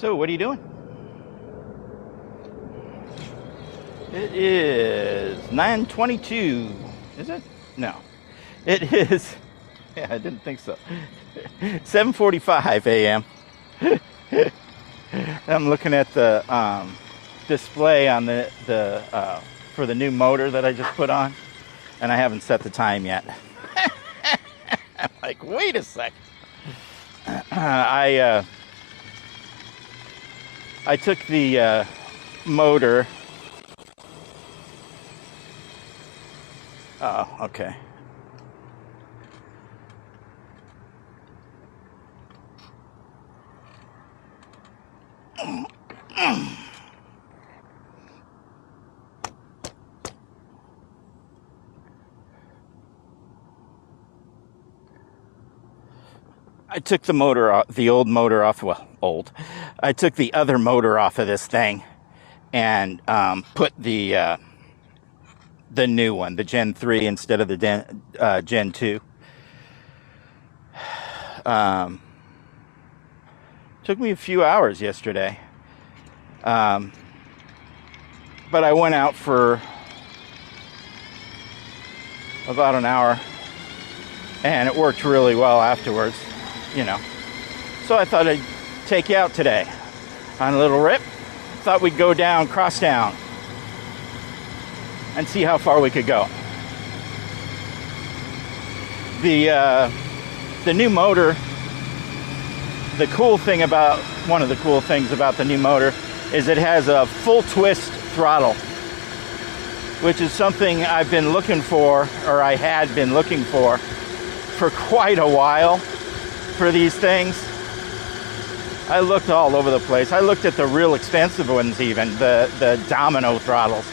So, what are you doing? It is 9:22. Is it? No. It is. Yeah, I didn't think so. 7:45 a.m. I'm looking at the display on the for the new motor that I just put on, and I haven't set the time yet. I'm like, wait a sec. I took the motor. Oh, okay. I took the motor off, the old motor off. Well, old. I took the other motor off of this thing and put the new one, the Gen 3 instead of the Gen 2. Took me a few hours yesterday, but I went out for about an hour, and it worked really well afterwards, you know. So I thought I'd take you out today on a little rip. Thought we'd go down, cross town, and see how far we could go. The new motor, one of the cool things about the new motor is it has a full twist throttle, which is something I've been looking for, or I had been looking for quite a while for these things. I looked all over the place. I looked at the real expensive ones, even the domino throttles.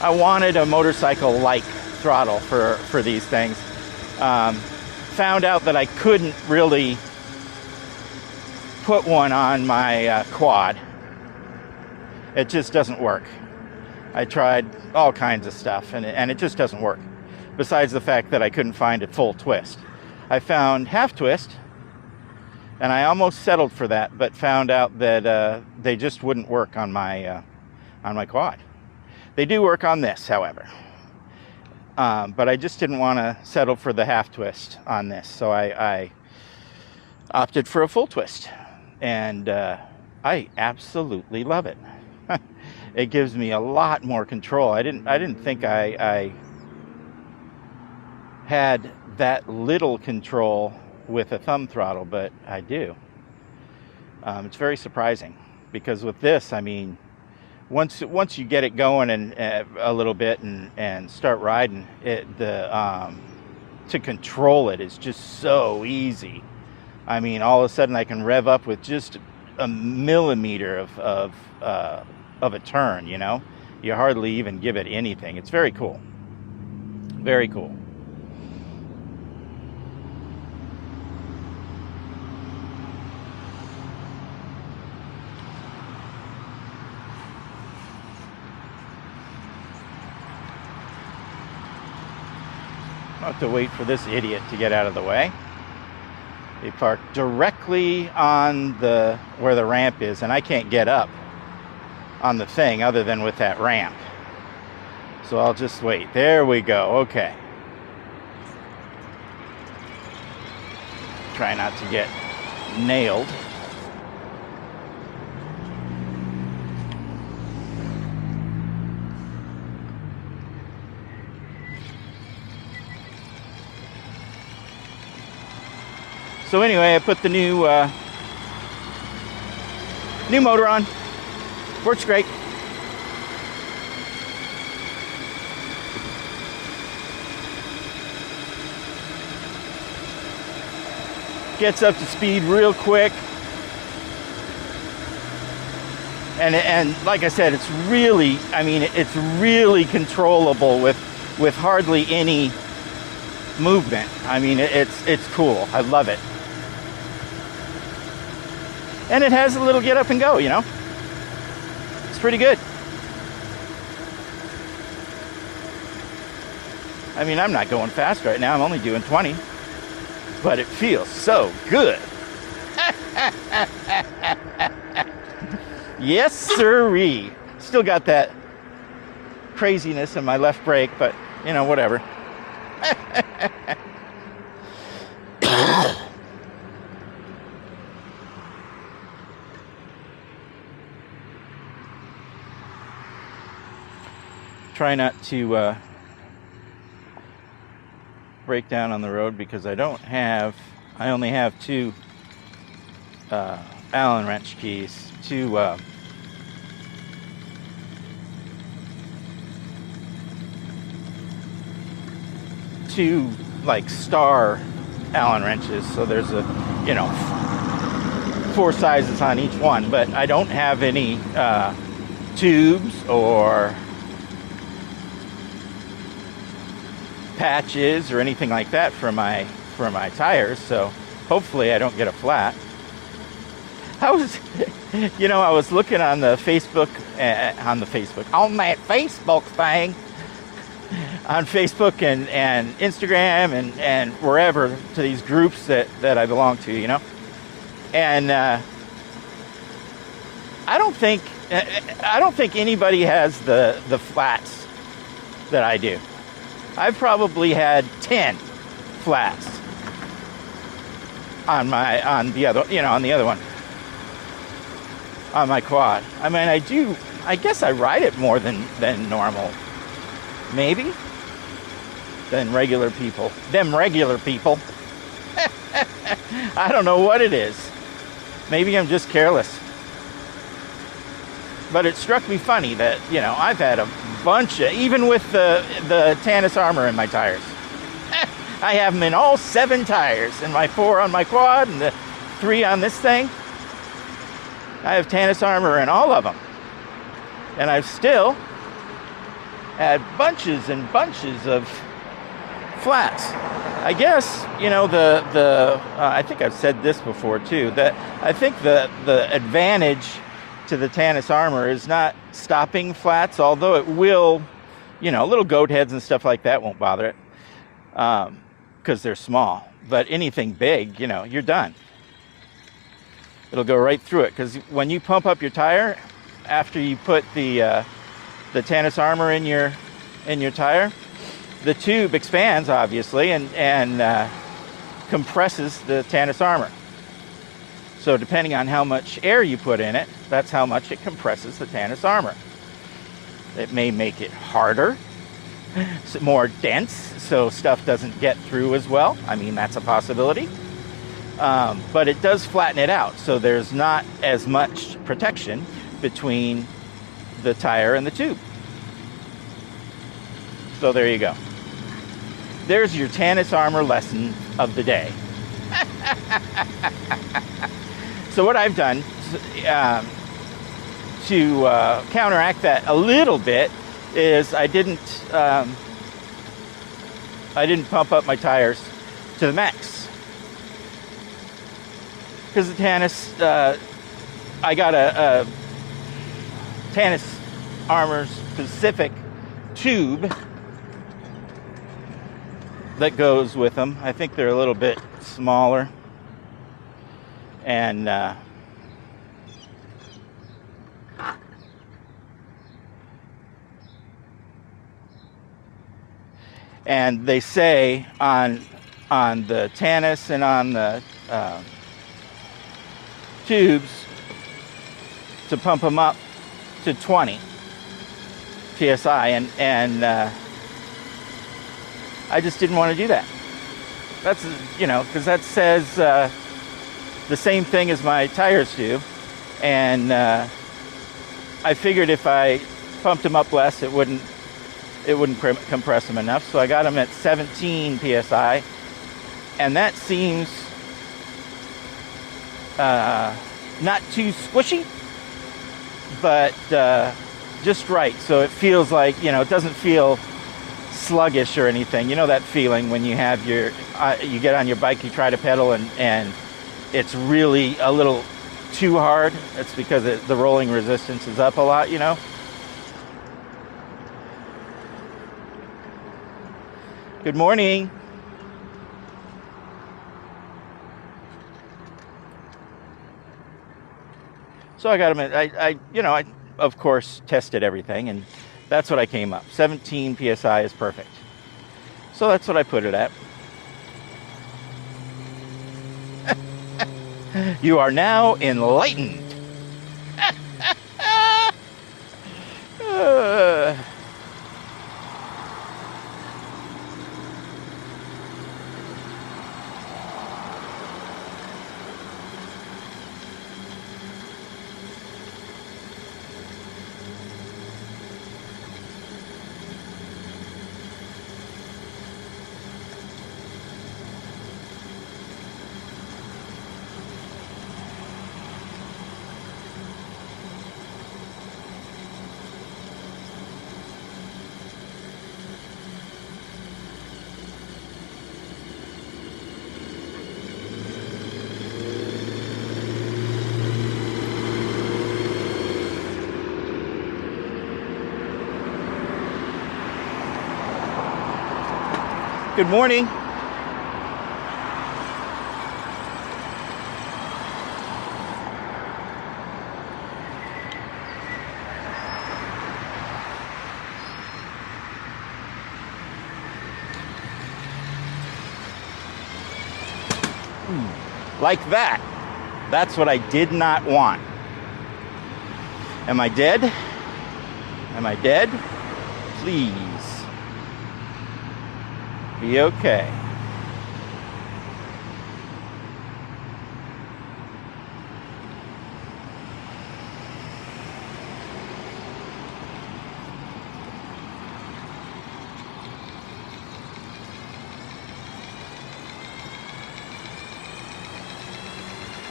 I wanted a motorcycle-like throttle for these things. Found out that I couldn't really put one on my quad. It just doesn't work. I tried all kinds of stuff, and it just doesn't work. Besides the fact that I couldn't find a full twist. I found half twist, and I almost settled for that, but found out that they just wouldn't work on my quad. They do work on this, however. But I just didn't want to settle for the half twist on this, so I opted for a full twist, and I absolutely love it. It gives me a lot more control. I didn't think I had that little control with a thumb throttle, but I do. It's very surprising, because with this, I mean, once you get it going and a little bit and start riding it, to control it is just so easy. I mean, all of a sudden I can rev up with just a millimeter of a turn, you know? You hardly even give it anything. It's very cool. Very cool. I'll have to wait for this idiot to get out of the way. He parked directly on where the ramp is, and I can't get up on the thing other than with that ramp. So I'll just wait. There we go. Okay. Try not to get nailed. So anyway, I put the new motor on. Works great. Gets up to speed real quick. And like I said, it's really controllable with hardly any movement. I mean, it's cool. I love it. And it has a little get up and go, you know? It's pretty good. I mean, I'm not going fast right now. I'm only doing 20. But it feels so good. Yes, sirree. Still got that craziness in my left brake, but, you know, whatever. Try not to break down on the road because I only have two Allen wrench keys, two like star Allen wrenches, so there's you know, 4 sizes on each one, but I don't have any tubes or patches or anything like that for my tires, so hopefully I don't get a flat. I was looking on the Facebook, on that Facebook thing, on Facebook and Instagram and wherever, to these groups that I belong to, you know, and I don't think anybody has the flats that I do. I've probably had 10 flats on the other one, on my quad. I mean, I guess I ride it more than normal, maybe, than regular people. Them regular people. I don't know what it is. Maybe I'm just careless. But it struck me funny that, you know, I've had a bunch of, even with the Tannis armor in my tires. I have them in all 7 tires, and my 4 on my quad and the 3 on this thing. I have Tannis armor in all of them. And I've still had bunches and bunches of flats. I guess, you know, I think I've said this before too, that I think the advantage to the Tannis armor is not stopping flats, although it will, you know, little goat heads and stuff like that won't bother it, because they're small. But anything big, you know, you're done. It'll go right through it, because when you pump up your tire, after you put the Tannis armor in your tire, the tube expands, obviously, and compresses the Tannis armor. So depending on how much air you put in it, that's how much it compresses the Tannis armor. It may make it harder, more dense, so stuff doesn't get through as well. I mean, that's a possibility. But it does flatten it out, so there's not as much protection between the tire and the tube. So there you go. There's your Tannis armor lesson of the day. So what I've done to counteract that a little bit is I didn't pump up my tires to the max, because the Tannis, I got a Tannis armor specific tube that goes with them. I think they're a little bit smaller, and they say on the Tannis and on the tubes to pump them up to 20 psi, and I just didn't want to do that. That's, you know, because that says the same thing as my tires do, and I figured if I pumped them up less, it wouldn't compress them enough. So I got them at 17 psi, and that seems not too squishy, but just right. So it feels like, you know, it doesn't feel sluggish or anything. You know that feeling when you have you get on your bike, you try to pedal, and it's really a little too hard. It's because the rolling resistance is up a lot, you know. Good morning. So I got them. I of course tested everything, and that's what I came up. 17 psi is perfect. So that's what I put it at. You are now enlightened. Uh, Good morning. Like that. That's what I did not want. Am I dead? Am I dead? Please. Be okay.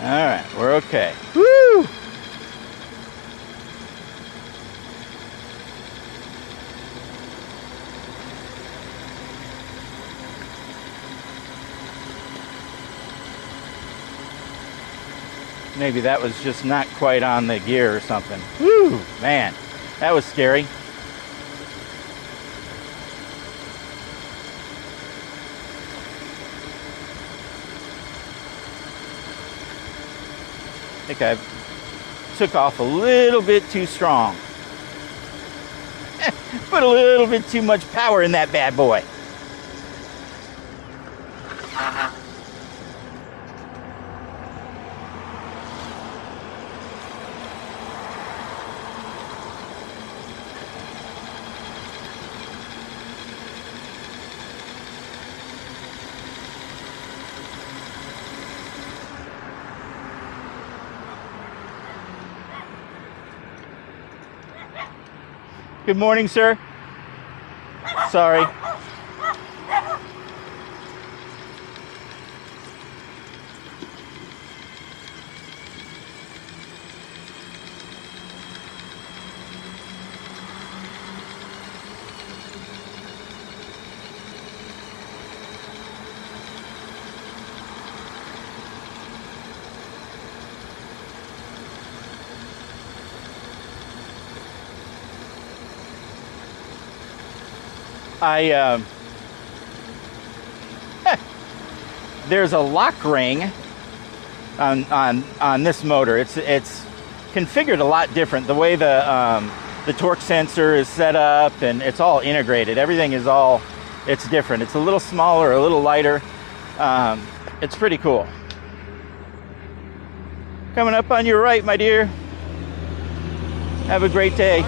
All right, we're okay. Woo! Maybe that was just not quite on the gear or something. Woo, man, that was scary. I think I took off a little bit too strong. Put a little bit too much power in that bad boy. Good morning, sir. Sorry. There's a lock ring on this motor. It's configured a lot different. The way the torque sensor is set up, and it's all integrated. Everything is it's different. It's a little smaller, a little lighter. It's pretty cool. Coming up on your right, my dear. Have a great day.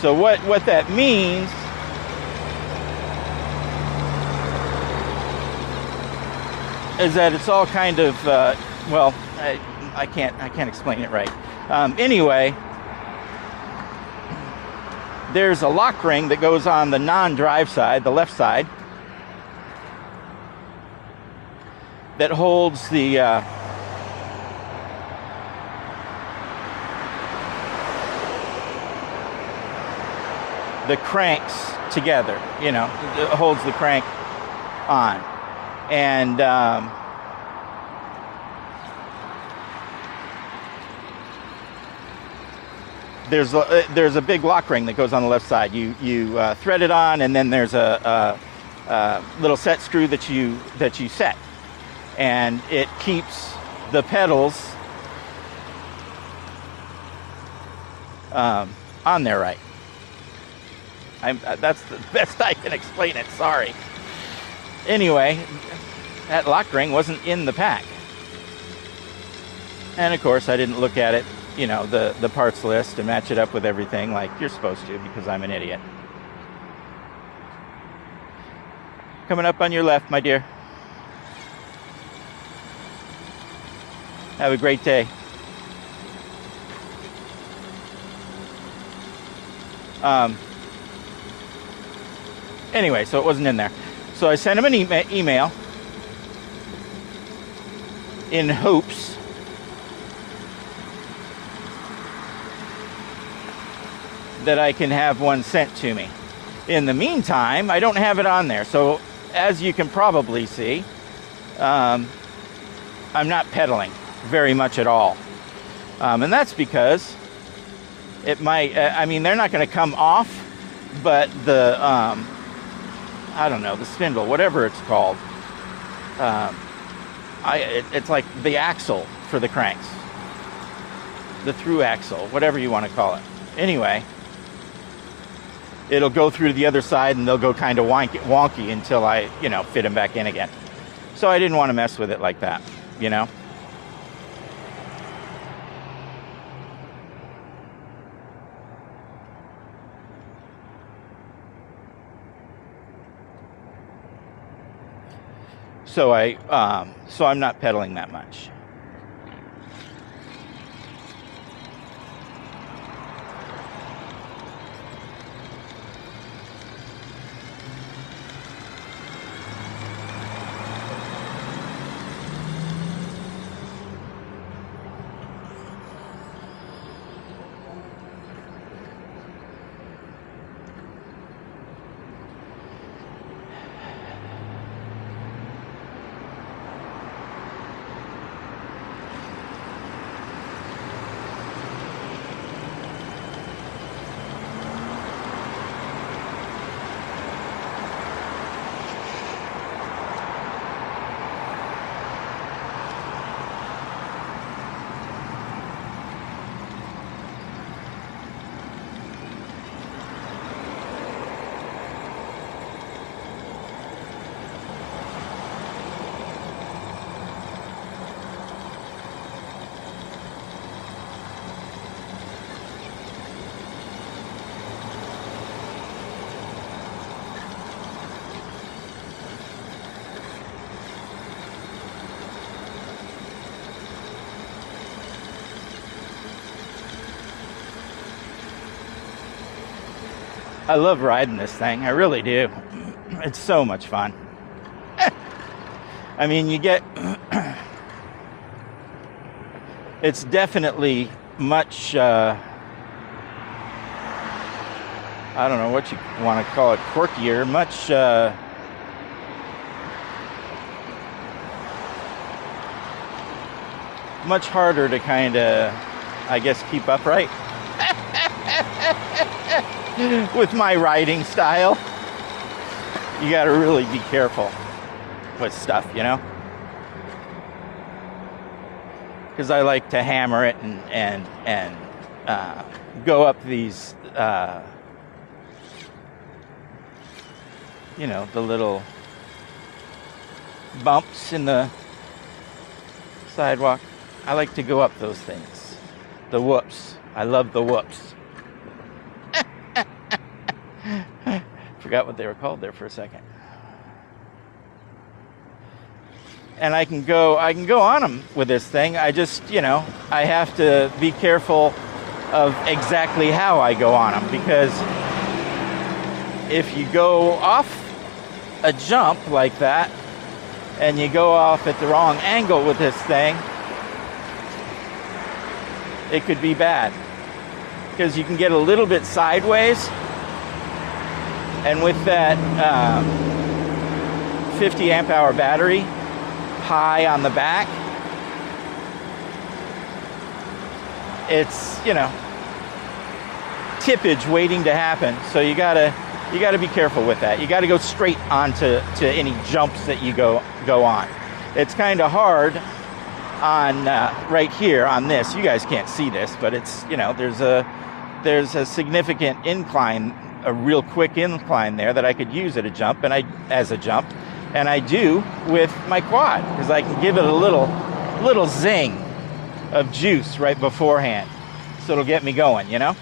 So what that means is that it's all kind of well, I can't explain it right. Anyway, there's a lock ring that goes on the non-drive side, the left side, that holds the cranks together, you know, it holds the crank on. And there's a big lock ring that goes on the left side. You thread it on, and then there's a little set screw that you set, and it keeps the pedals on there right. That's the best I can explain it. Sorry. Anyway, that lock ring wasn't in the pack, and of course I didn't look at it, you know, the parts list and match it up with everything like you're supposed to, because I'm an idiot. Coming up on your left, my dear. Have a great day. Anyway, so it wasn't in there. So I sent him an email in hopes that I can have one sent to me. In the meantime, I don't have it on there. So as you can probably see, I'm not pedaling very much at all. And that's because it might, I mean, they're not going to come off, but the, I don't know, the spindle, whatever it's called, it's like the axle for the cranks, the through axle, whatever you want to call it. Anyway, it'll go through to the other side, and they'll go kind of wonky until I, you know, fit them back in again. So I didn't want to mess with it like that, you know. So I'm not pedaling that much. I love riding this thing. I really do. It's so much fun. I mean, you get... it's definitely much... I don't know what you want to call it, quirkier, much harder to kind of, I guess, keep upright. With my riding style, you got to really be careful with stuff, you know, because I like to hammer it and go up these, you know, the little bumps in the sidewalk. I like to go up those things, the whoops. I love the whoops. Forgot what they were called there for a second. And I can go on them with this thing. I just, you know, I have to be careful of exactly how I go on them, because if you go off a jump like that and you go off at the wrong angle with this thing, it could be bad, because you can get a little bit sideways. And with that 50 amp hour battery high on the back, it's, you know, tippage waiting to happen. So you gotta be careful with that. You gotta go straight onto any jumps that you go on. It's kind of hard on right here on this. You guys can't see this, but it's, you know, there's a significant incline, a real quick incline there that I could use at a jump, as a jump, and I do with my quad, because I can give it a little zing of juice right beforehand, so it'll get me going, you know.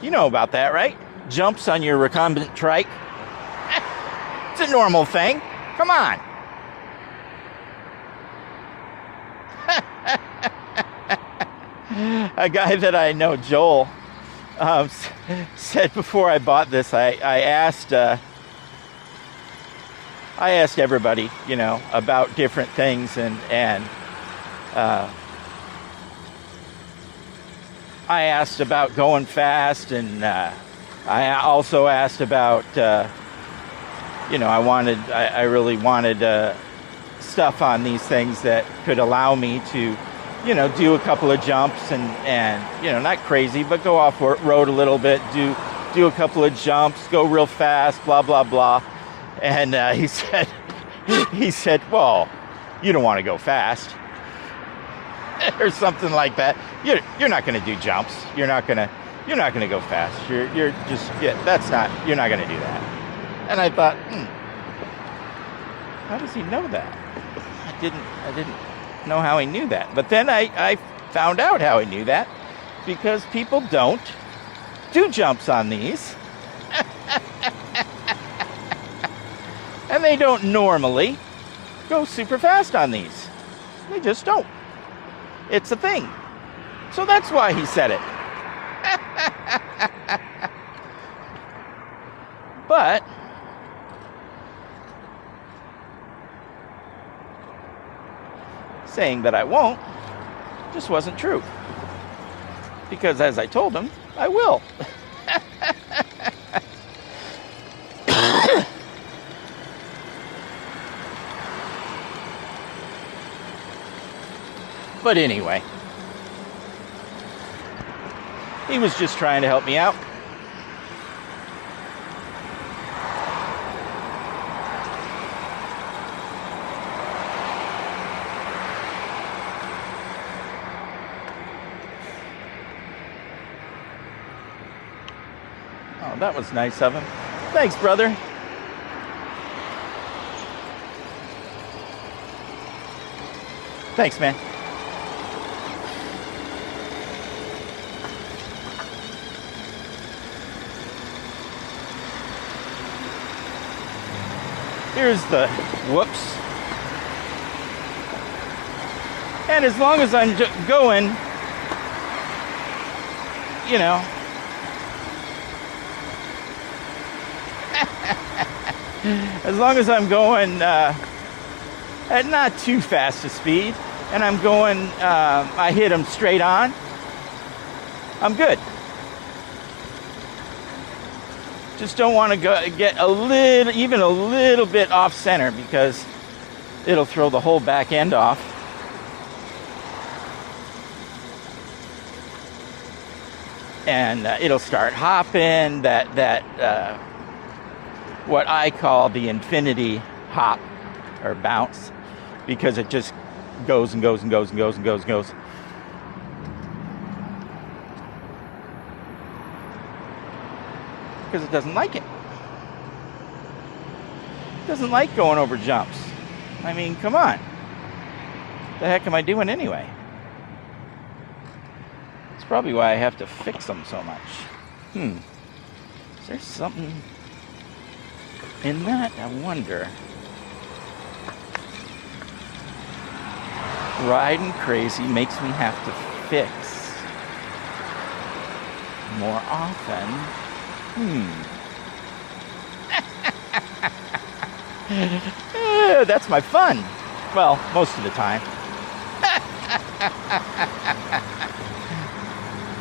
You know about that, right? Jumps on your recumbent trike. It's a normal thing. Come on. A guy that I know, Joel, said before I bought this, I asked everybody, you know, about different things, and I asked about going fast, and I also asked about, you know, I really wanted stuff on these things that could allow me to, you know, do a couple of jumps and you know, not crazy, but go off road a little bit, do a couple of jumps, go real fast, blah, blah, blah. And he said, well, you don't want to go fast. Or something like that. You're not going to do jumps. You're not going to go fast. You're just, yeah, you're not going to do that. And I thought, how does he know that? I didn't know how he knew that. But then I found out how he knew that, because people don't do jumps on these. And they don't normally go super fast on these. They just don't. It's a thing. So that's why he said it. But saying that I won't just wasn't true. Because as I told him, I will. But anyway, he was just trying to help me out. Oh, that was nice of him. Thanks, brother. Thanks, man. Here's the whoops. And as long as I'm going, you know, as long as I'm going at not too fast a speed, and I'm going, I hit them straight on, I'm good. Just don't want to get even a little bit off center, because it'll throw the whole back end off. And it'll start hopping, what I call the infinity hop or bounce, because it just goes and goes and goes and goes and goes and goes. Because it doesn't like it. It doesn't like going over jumps. I mean, come on. The heck am I doing anyway? It's probably why I have to fix them so much. Is there something in that? I wonder. Riding crazy makes me have to fix more often. That's my fun. Well, most of the time.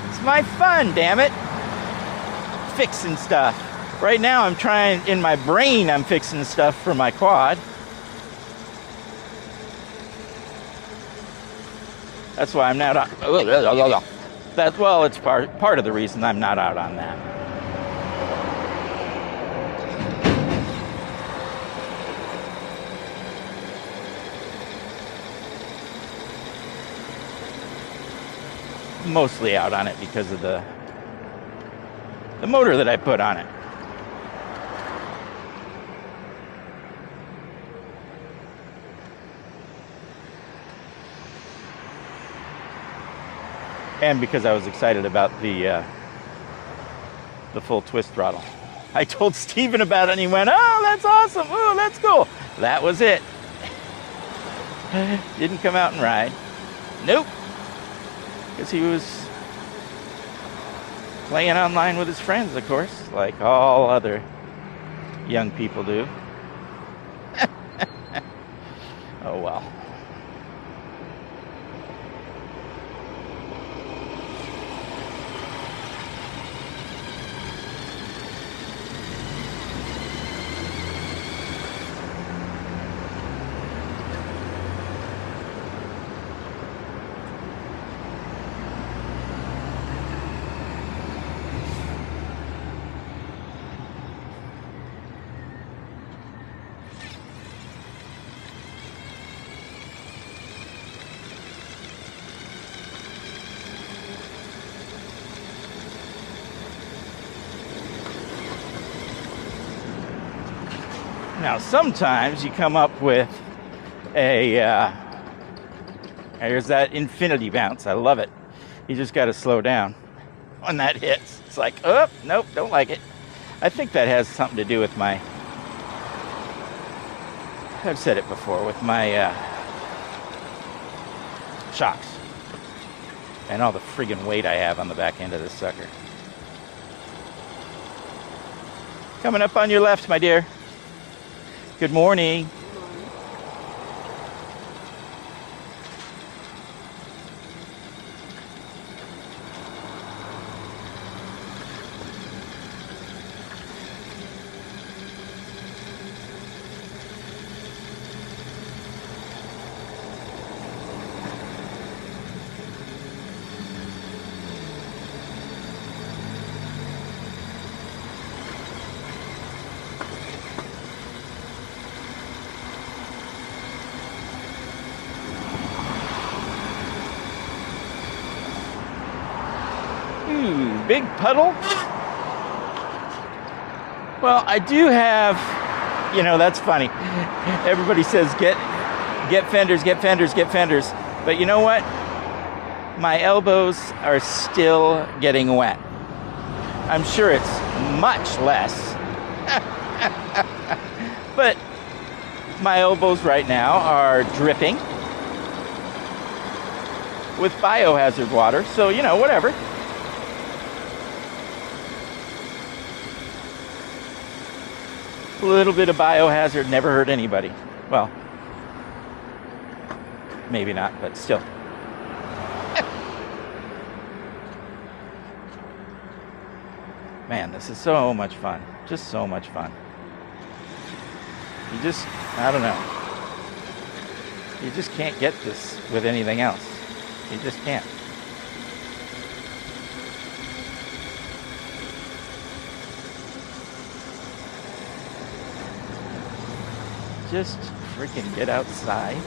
It's my fun, damn it. Fixing stuff. Right now I'm trying, in my brain, I'm fixing stuff for my quad. That's why I'm not out. Well, it's part of the reason I'm not out on that. Mostly out on it because of the motor that I put on it. And because I was excited about the full twist throttle. I told Steven about it and he went, "Oh, that's awesome. Oh, that's cool." That was it. Didn't come out and ride. Nope. Because he was playing online with his friends, of course, like all other young people do. Oh, well. Now, sometimes you come up with a, there's that infinity bounce. I love it. You just got to slow down when that hits. It's like, oh, nope, don't like it. I think that has something to do with my, I've said it before, with my shocks and all the friggin' weight I have on the back end of this sucker. Coming up on your left, my dear. Good morning. Big puddle. Well, I do have, that's funny. Everybody says get fenders, get fenders, get fenders. But you know what? My elbows are still getting wet. I'm sure it's much less. But my elbows right now are dripping with biohazard water. So, whatever. A little bit of biohazard never hurt anybody. Well, maybe not, but still. Man, this is so much fun. Just so much fun. I don't know. You just can't get this with anything else. You just can't. Just freaking get outside.